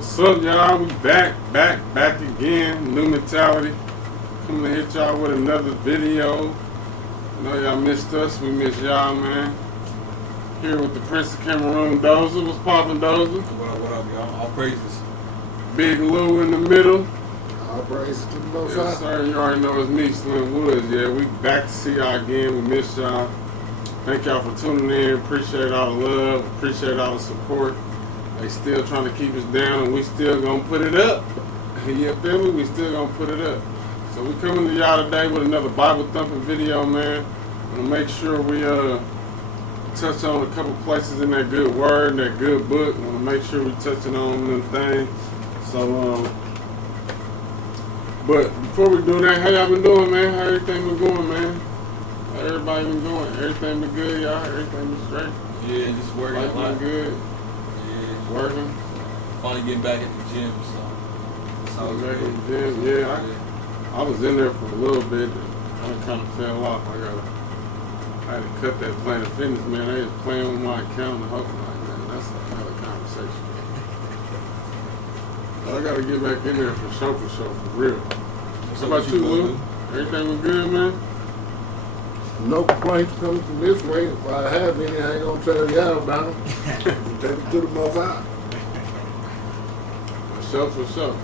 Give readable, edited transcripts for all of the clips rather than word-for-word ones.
What's up, y'all? We back again. New mentality. Coming to hit y'all with another video. I know y'all missed us. We missed y'all, man. Here with the Prince of Cameroon, Dozer. What's poppin', Dozer? What up, y'all? All praises. Big Lou in the middle. All praises to the Most Yes, High. sir. You already know it's me, Slim Woods. Yeah, we back to see y'all again. We missed y'all. Thank y'all for tuning in. Appreciate all the love. Appreciate all the support. They still trying to keep us down, and we still gonna put it up. You feel me? We still gonna put it up. So we coming to y'all today with another Bible thumping video, man. Gonna make sure we touch on a couple places in that good word, that good book. Wanna make sure we touching on them things. So but before we do that, how y'all been doing, man? How everything been going, man? How everybody been going? Everything been good, y'all? Everything been straight? Yeah, just working Life a lot. been good? Yeah, Working? finally getting back at the gym, so sounds Back good. in the gym? Yeah, I was in there for a little bit. I kind of fell off. I had to cut that Planet Fitness, man. They was playing with my account and hoping like, man, that's another conversation. But I gotta get back in there for sure, for real. What's How up about with you, bro? Lou? Everything was good, man? No complaints coming from this way. If I have any, I ain't gonna tell y'all about them. Take it to the Most High. For sure.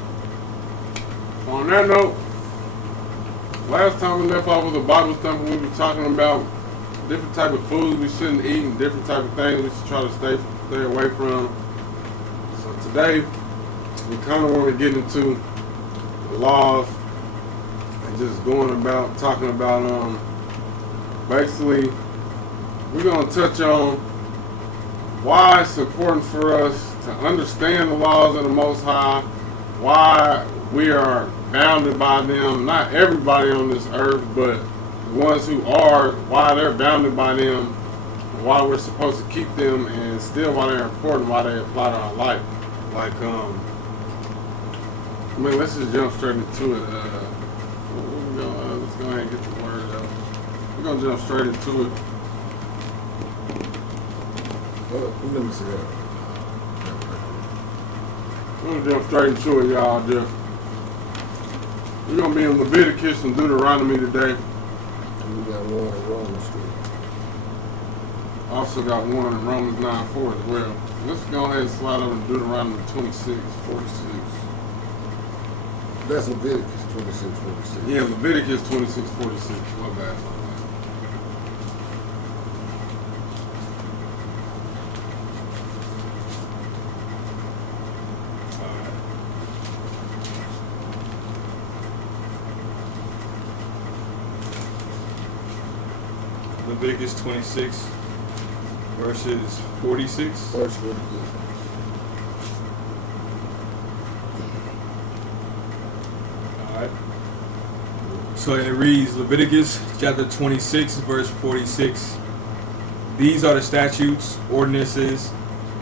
On that note, last time we left off with the Bible stuff, we were talking about different type of foods we shouldn't eat and different type of things we should try to stay away from. So today, we kind of want to get into the laws and just talking about basically, we're going to touch on why it's important for us to understand the laws of the Most High, why we are bounded by them. Not everybody on this earth, but the ones who are, why they're bounded by them, why we're supposed to keep them, and still why they're important, why they apply to our life. Like, let's just jump straight into it. Let's go ahead and get the word out. We're going to jump straight into it. Let me see that. We're going to jump straight into it, y'all. We're going to be in Leviticus and Deuteronomy today. And we got one in Romans Street. Also got one in Romans 9:4 as well. Let's go ahead and slide over to Deuteronomy 26:46. That's Leviticus 26:46. Yeah, Leviticus 26:46. My bad. Leviticus 26, verses 46. Verse 46. Alright. So it reads, Leviticus chapter 26, verse 46. These are the statutes, ordinances,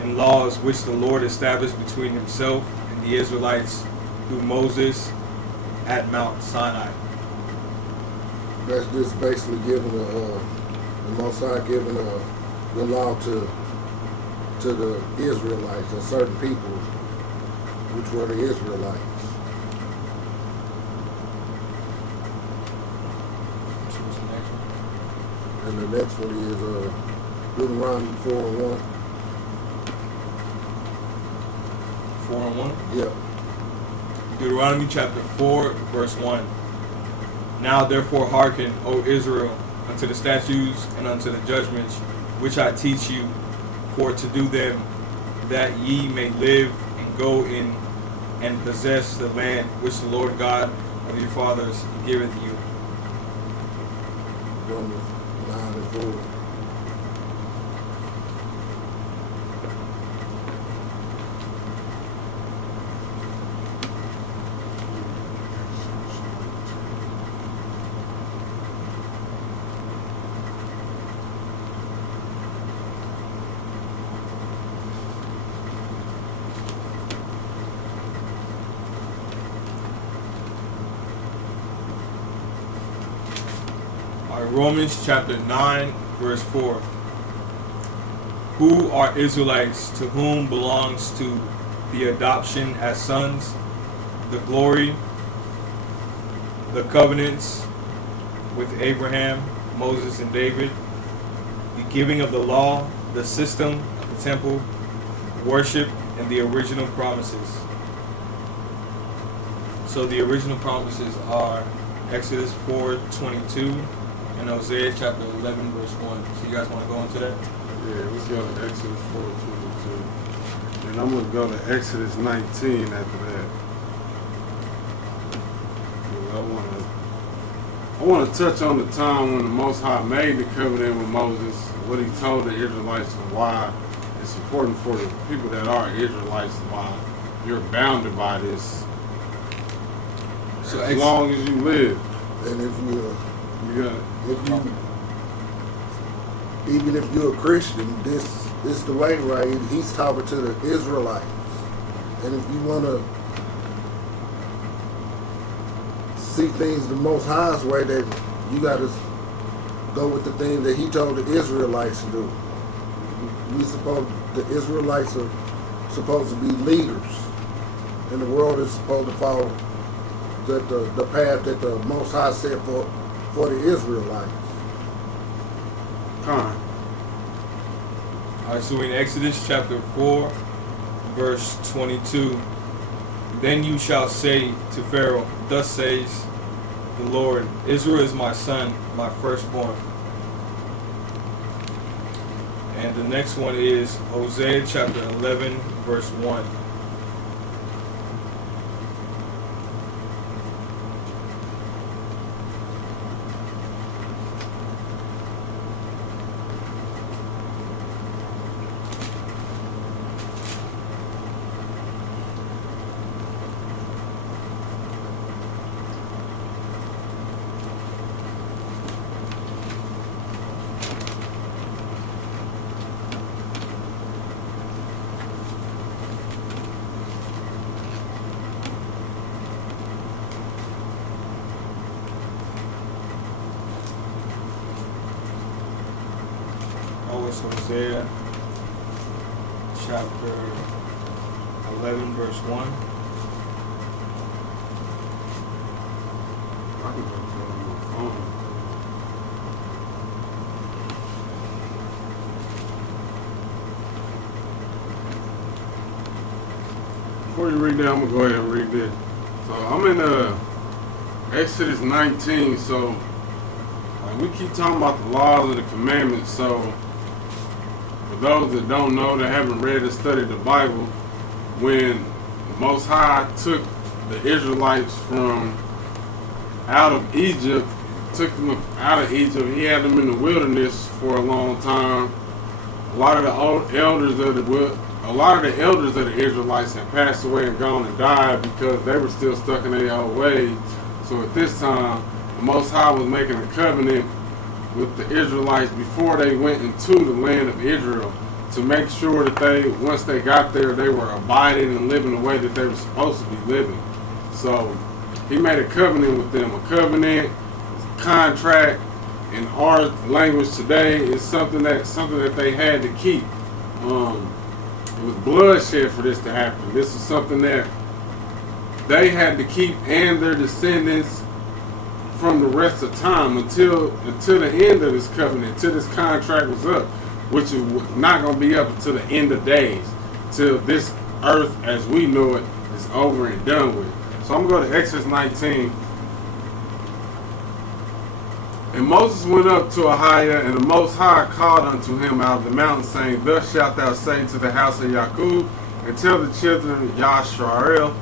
and laws which the Lord established between himself and the Israelites through Moses at Mount Sinai. That's just basically giving the Most High giving the law to the Israelites and certain people, which were the Israelites. And the next one is Deuteronomy 4:1. 4:1. Yep. Deuteronomy chapter 4, verse 1. Now therefore hearken, O Israel, unto the statutes and unto the judgments which I teach you, for to do them, that ye may live and go in and possess the land which the Lord God of your fathers giveth you. Romans 9:4. Romans chapter 9, verse 4. Who are Israelites, to whom belongs to the adoption as sons, the glory, the covenants with Abraham, Moses, and David, the giving of the law, the system of the temple, worship, and the original promises. So the original promises are Exodus 4:22 and Hosea chapter 11 verse 1. So you guys want to go into that? Yeah, let's go to Exodus 4:22. And I'm going to go to Exodus 19 after that. I want to touch on the time when the Most High made the covenant with Moses, what he told the Israelites, and why it's important for the people that are Israelites, why you're bounded by this So as long as you live. And if you You even if you're a Christian, this is the way, right? He's talking to the Israelites. And if you want to see things the Most High's way, that you got to go with the things that he told the Israelites to do. The Israelites are supposed to be leaders, and the world is supposed to follow the path that the Most High set for the Israelites. Con. Alright, so in Exodus chapter 4, verse 22, then you shall say to Pharaoh, thus says the Lord, Israel is my son, my firstborn. And the next one is Hosea chapter 11, verse 1. Hosea chapter 11 verse 1. I can go to it on my phone. Before you read that, I'm going to go ahead and read this. So I'm in Exodus 19, so like, we keep talking about the laws of the commandments, so for those that don't know, that haven't read and studied the Bible, when the Most High took the Israelites from out of Egypt, took them out of Egypt, he had them in the wilderness for a long time. A lot of the elders of the Israelites had passed away and gone and died because they were still stuck in their old ways. So at this time, the Most High was making a covenant with the Israelites before they went into the land of Israel to make sure that they, once they got there, they were abiding and living the way that they were supposed to be living. So he made a covenant with them. A covenant, contract, in our language today is something that they had to keep. It was bloodshed for this to happen. This is something that they had to keep, and their descendants, from the rest of time until the end of this covenant, until this contract was up, which is not going to be up until the end of days, till this earth as we know it is over and done with. So I'm going to go to Exodus 19. And Moses went up to Ahiah, and the Most High called unto him out of the mountain, saying, Thus shalt thou say to the house of Jacob, and tell the children of Yasharel,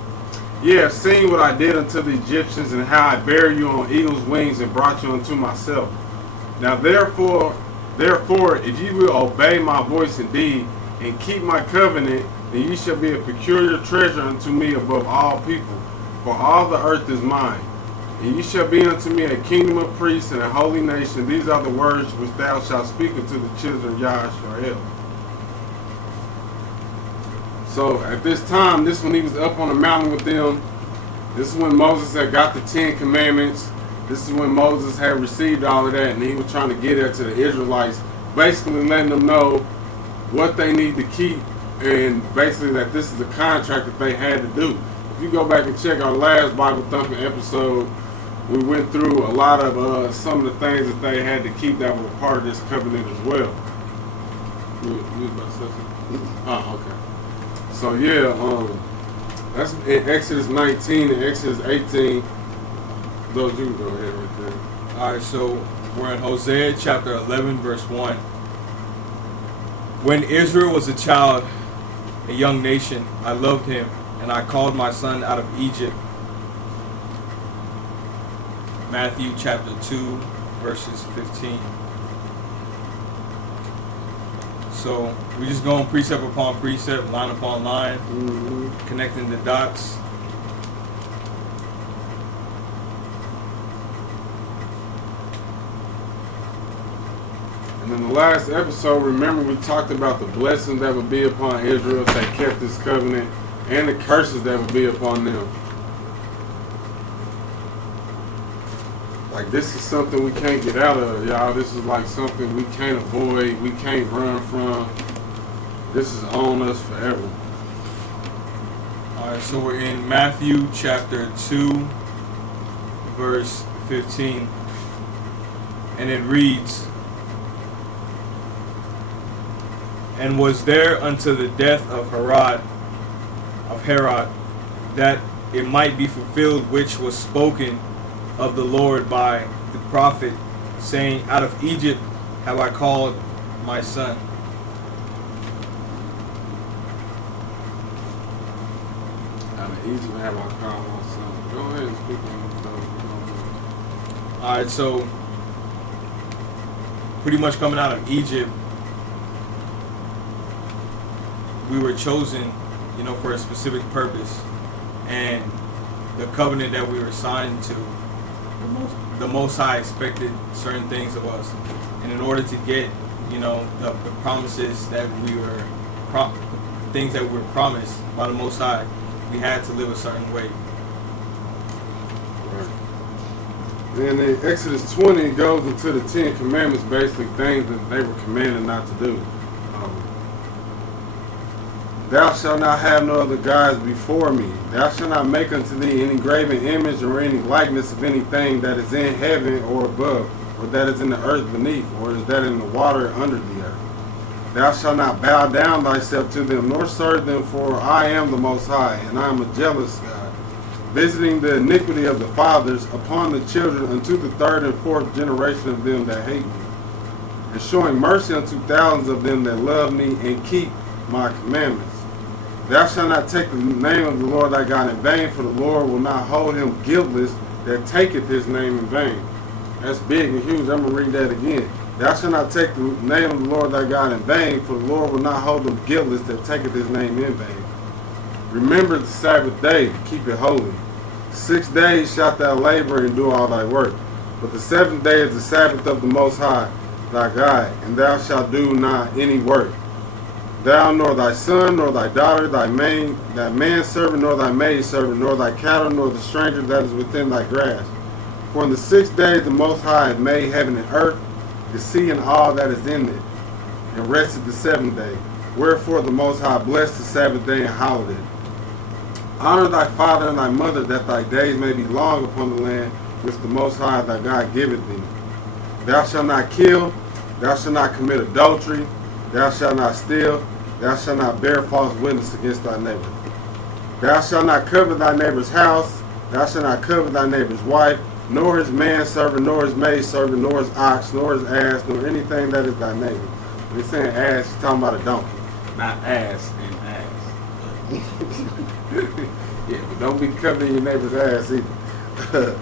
Ye have seen what I did unto the Egyptians, and how I bare you on eagle's wings, and brought you unto myself. Now therefore, if ye will obey my voice indeed, and keep my covenant, then ye shall be a peculiar treasure unto me above all people, for all the earth is mine. And ye shall be unto me a kingdom of priests and a holy nation. These are the words which thou shalt speak unto the children of Yasharel. So at this time, this when he was up on the mountain with them, this is when Moses had got the 10 commandments. This is when Moses had received all of that, and he was trying to get it to the Israelites, basically letting them know what they need to keep and basically that this is the contract that they had to do. If you go back and check our last Bible Thumping episode, we went through a lot of some of the things that they had to keep that were part of this covenant as well. You about to say something? Oh, okay. So yeah, that's in Exodus 19 and Exodus 18. Those you can go ahead right there. All right, so we're in Hosea chapter 11, verse 1. When Israel was a child, a young nation, I loved him, and I called my son out of Egypt. Matthew chapter 2, verses 15. So we're just going precept upon precept, line upon line, connecting the dots. And in the last episode, remember we talked about the blessings that would be upon Israel if they kept this covenant, and the curses that would be upon them. Like, this is something we can't get out of, y'all. This is like something we can't avoid, we can't run from. This is on us forever. Alright, so we're in Matthew chapter 2, verse 15. And it reads, "And was there unto the death of Herod, that it might be fulfilled which was spoken of the Lord by the prophet, saying, Out of Egypt have I called my son." Out of Egypt have I called my son. Go ahead and speak on Alright, so pretty much coming out of Egypt, we were chosen, for a specific purpose, and the covenant that we were signed to, the Most High expected certain things of us, and in order to get, the promises that we were, things that we were promised by the Most High, we had to live a certain way. Right. Then in Exodus 20, it goes into the 10 Commandments, basically things that they were commanded not to do. Thou shalt not have no other gods before me. Thou shalt not make unto thee any graven image or any likeness of anything that is in heaven or above, or that is in the earth beneath, or is that in the water under the earth. Thou shalt not bow down thyself to them, nor serve them, for I am the Most High, and I am a jealous God, visiting the iniquity of the fathers upon the children unto the third and fourth generation of them that hate me, and showing mercy unto thousands of them that love me and keep my commandments. Thou shalt not take the name of the Lord thy God in vain, for the Lord will not hold him guiltless that taketh his name in vain. That's big and huge. I'm going to read that again. Thou shalt not take the name of the Lord thy God in vain, for the Lord will not hold him guiltless that taketh his name in vain. Remember the Sabbath day to keep it holy. 6 days shalt thou labor and do all thy work. But the 7th day is the Sabbath of the Most High thy God, and thou shalt do not any work. Thou, nor thy son, nor thy daughter, thy manservant, nor thy maidservant, nor thy cattle, nor the stranger that is within thy grasp. For in the 6 days the Most High hath made heaven and earth, the sea and all that is in it, and rested the 7th day. Wherefore the Most High blessed the Sabbath day and hallowed it. Honor thy father and thy mother, that thy days may be long upon the land which the Most High thy God giveth thee. Thou shalt not kill, thou shalt not commit adultery, thou shalt not steal, thou shalt not bear false witness against thy neighbor. Thou shalt not covet thy neighbor's house, thou shalt not covet thy neighbor's wife, nor his manservant, nor his maidservant, nor his ox, nor his ass, nor anything that is thy neighbor. When he's saying ass, he's talking about a donkey, not ass and ass. Yeah, but don't be coveting your neighbor's ass either.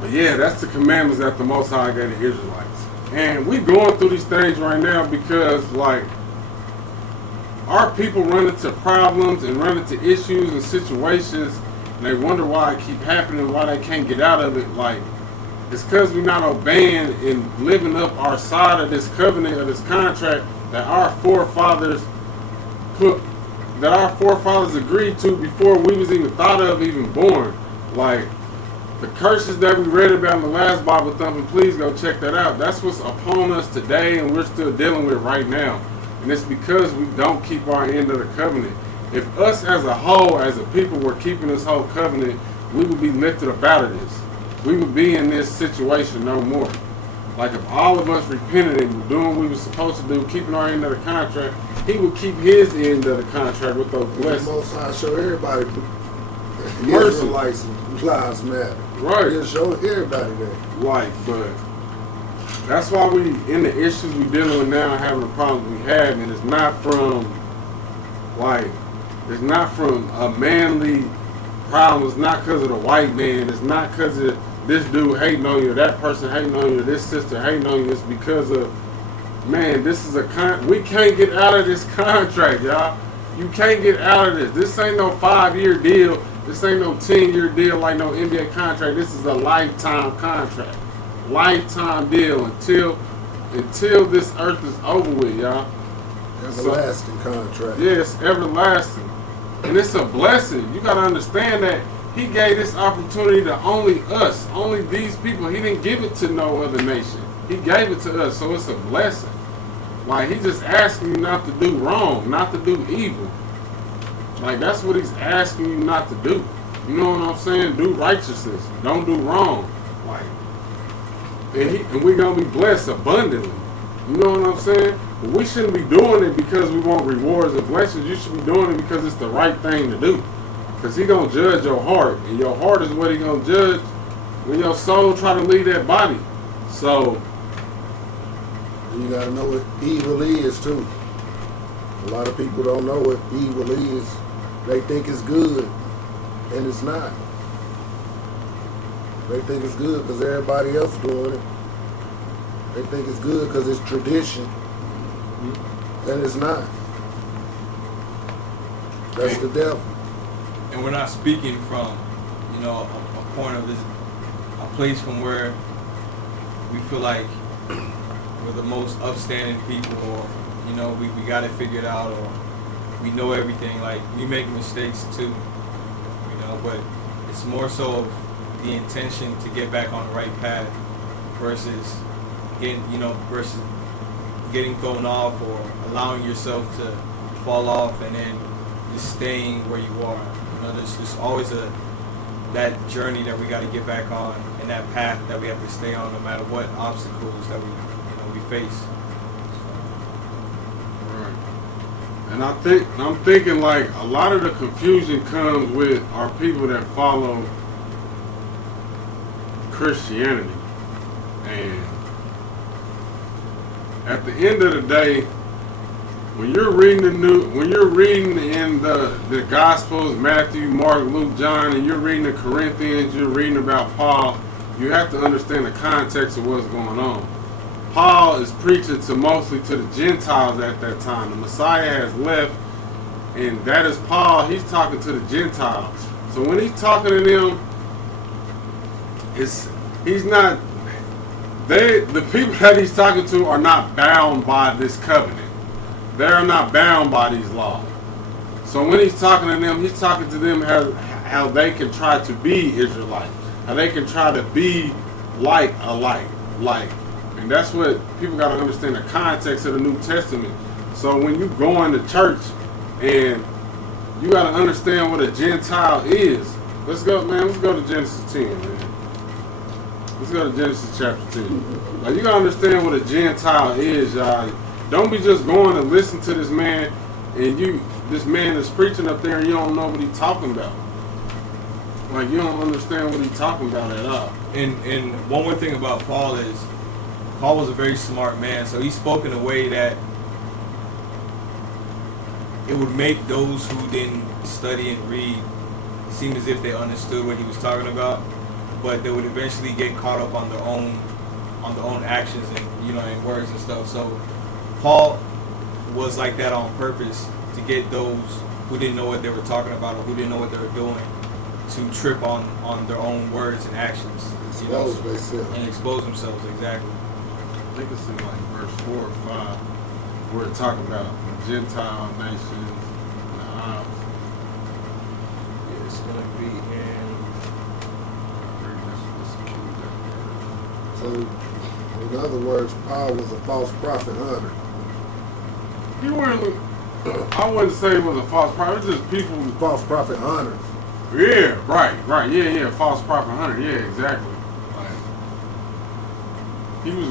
But yeah, that's the commandments that the Most High gave the Israelites. And we going through these things right now because, like, our people run into problems and run into issues and situations, and they wonder why it keep happening, why they can't get out of it. Like, it's because we're not obeying and living up our side of this covenant or this contract that our forefathers agreed to before we was even thought of, even born. Like, the curses that we read about in the last Bible Thumping, please go check that out. That's what's upon us today, and we're still dealing with right now. And it's because we don't keep our end of the covenant. If us as a whole, as a people, were keeping this whole covenant, we would be lifted up out of this. We would be in this situation no more. Like if all of us repented and were doing what we were supposed to do, keeping our end of the contract, he would keep his end of the contract with those The blessings. Most High show everybody Mercy. Israelites lives matter. Right. He'll show everybody that. Like, but that's why we, in the issues we dealing with now, having the problems we have, and it's not from, like, it's not from a manly problem. It's not because of the white man. It's not because of this dude hating on you, that person hating on you, this sister hating on you. It's because of, man, this is we can't get out of this contract, y'all. You can't get out of this. This ain't no 5-year deal. This ain't no 10-year deal like no NBA contract. This is a lifetime contract. Lifetime deal until this earth is over with, y'all. Everlasting contract. Yeah, it's everlasting. And it's a blessing. You gotta understand that he gave this opportunity to only us, only these people. He didn't give it to no other nation. He gave it to us, so it's a blessing. Like, he just asking you not to do wrong, not to do evil. Like, that's what he's asking you not to do. You know what I'm saying? Do righteousness. Don't do wrong. Like, and we gonna be blessed abundantly. You know what I'm saying? But we shouldn't be doing it because we want rewards and blessings. You should be doing it because it's the right thing to do. Because he gonna judge your heart. And your heart is what he gonna judge when your soul try to leave that body. So, you gotta know what evil is too. A lot of people don't know what evil is. They think it's good, and it's not. They think it's good because everybody else doing it. They think it's good because it's tradition, and it's not. That's the devil. And we're not speaking from, a point of this, a place from where we feel like we're the most upstanding people, or we got it figured out, or we know everything. Like, we make mistakes too, but it's more so of the intention to get back on the right path versus getting thrown off, or allowing yourself to fall off and then just staying where you are. There's always that journey that we got to get back on, and that path that we have to stay on, no matter what obstacles that we face. right. And I'm thinking like a lot of the confusion comes with our people that follow Christianity. And at the end of the day, when you're reading in the Gospels, Matthew, Mark, Luke, John, and you're reading the Corinthians, you're reading about Paul, you have to understand the context of what's going on. Paul is preaching mostly to the Gentiles at that time. The Messiah has left, and that is Paul. He's talking to the Gentiles. So when he's talking to them, the people that he's talking to are not bound by this covenant. They're not bound by these laws. So when he's talking to them, he's talking to them how they can try to be Israelites, how they can try to be like. And that's what people got to understand, the context of the New Testament. So when you go into church and you got to understand what a Gentile is. Let's go to Genesis 10, man. Let's go to Genesis chapter 10. Like, you got to understand what a Gentile is, y'all. Don't be just going to listen to this man, and this man is preaching up there and you don't know what he's talking about. Like, you don't understand what he's talking about at all. And one more thing about Paul is, Paul was a very smart man, so he spoke in a way that it would make those who didn't study and read seem as if they understood what he was talking about, but they would eventually get caught up on their own actions and and words and stuff. So Paul was like that on purpose, to get those who didn't know what they were talking about or who didn't know what they were doing to trip on their own words and actions. Expose themselves. And expose themselves, exactly. I think it's in like verse 4 or 5, where it's talking about the Gentile nations, the Isles. Yeah, it's going to be in... So, in other words, Paul was a false prophet hunter. He weren't. I wouldn't say it was a false prophet. It's just people. False prophet honor. Yeah, right. Yeah. False prophet hunter. Yeah, exactly. Like he was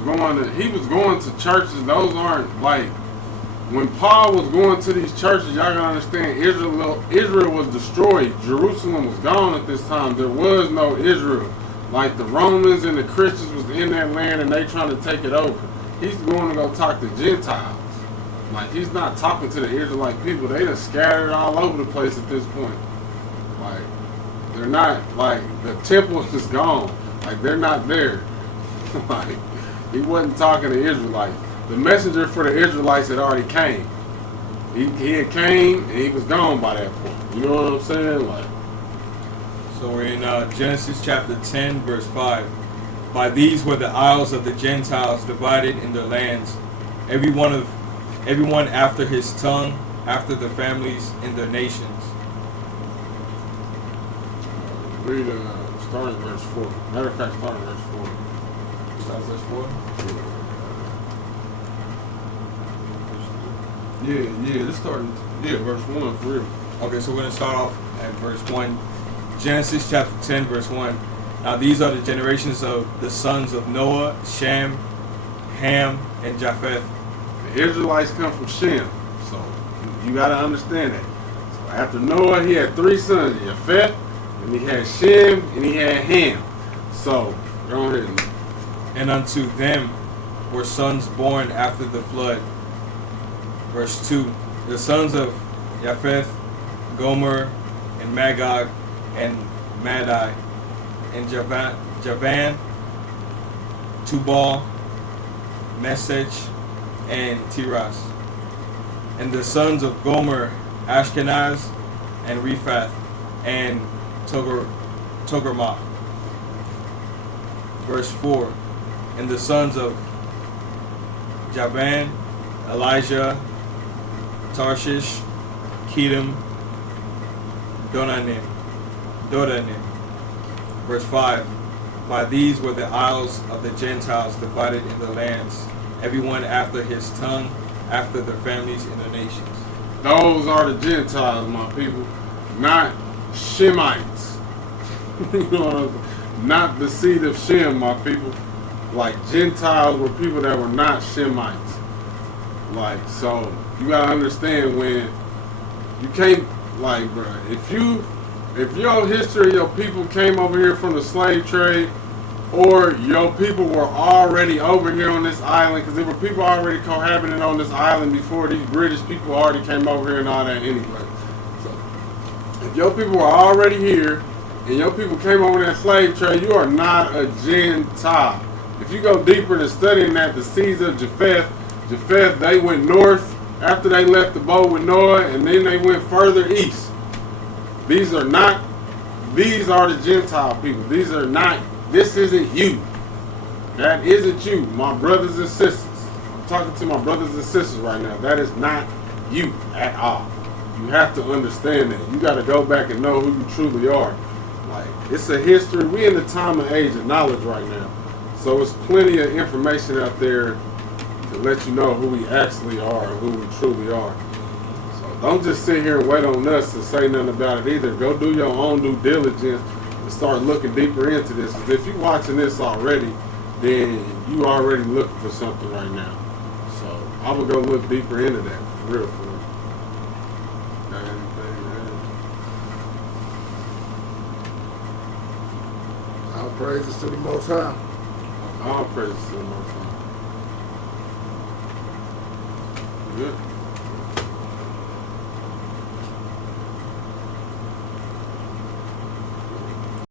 going to churches. Those aren't like when Paul was going to these churches. Y'all gotta understand. Israel was destroyed. Jerusalem was gone at this time. There was no Israel. Like the Romans and the Christians was in that land and they trying to take it over. He's going to go talk to Gentiles. Like he's not talking to the Israelite people. They just scattered all over the place at this point. Like they're not, like the temple is gone. Like they're not there. Like he wasn't talking to Israelites. The messenger for the Israelites had already came. He had came and he was gone by that point. You know what I'm saying? Like. So we're in Genesis chapter 10, verse 5. By these were the isles of the Gentiles divided in their lands, everyone after his tongue, after their families in their nations. Read starting verse 4. Matter of fact, starting verse 4. Start verse 4? Yeah, this starting verse 1 for real. Okay, so we're going to start off at verse 1. Genesis chapter 10, verse 1. Now these are the generations of the sons of Noah, Shem, Ham, and Japheth. The Israelites come from Shem, so you got to understand that. So after Noah, he had 3 sons, Japheth, and he had Shem, and he had Ham. So go ahead. And unto them were sons born after the flood. Verse 2. The sons of Japheth, Gomer, and Magog, and Madai, and Javan, Tubal, Meshech, and Tiras. And the sons of Gomer, Ashkenaz, and Rephath, and Togarmah. Verse 4. And the sons of Javan, Elijah, Tarshish, Kedem, Dodanim. Verse 5. By these were the isles of the Gentiles divided in the lands, everyone after his tongue, after their families in their nations. Those are the Gentiles, my people, not Shemites. You know what I'm saying? Not the seed of Shem, my people. Like Gentiles were people that were not Shemites. Like, so you gotta understand when you can't, like, bro, if your history, your people came over here from the slave trade, or your people were already over here on this island, because there were people already cohabiting on this island before these British people already came over here and all that anyway. So if your people were already here and your people came over that slave trade, you are not a Gentile. If you go deeper into studying that, the seeds of Japheth, they went north after they left the boat with Noah, and then they went further east. These are the Gentile people. This isn't you. That isn't you, my brothers and sisters. I'm talking to my brothers and sisters right now. That is not you at all. You have to understand that. You got to go back and know who you truly are. Like, it's a history. We in the time and age of knowledge right now. So it's plenty of information out there to let you know who we actually are and who we truly are. So don't just sit here and wait on us to say nothing about it either. Go do your own due diligence and start looking deeper into this. Because if you're watching this already, then you already looking for something right now. So I will go look deeper into that, for real, for real. Got anything, man? All praises to the Most High. All praises to the Most High. Good.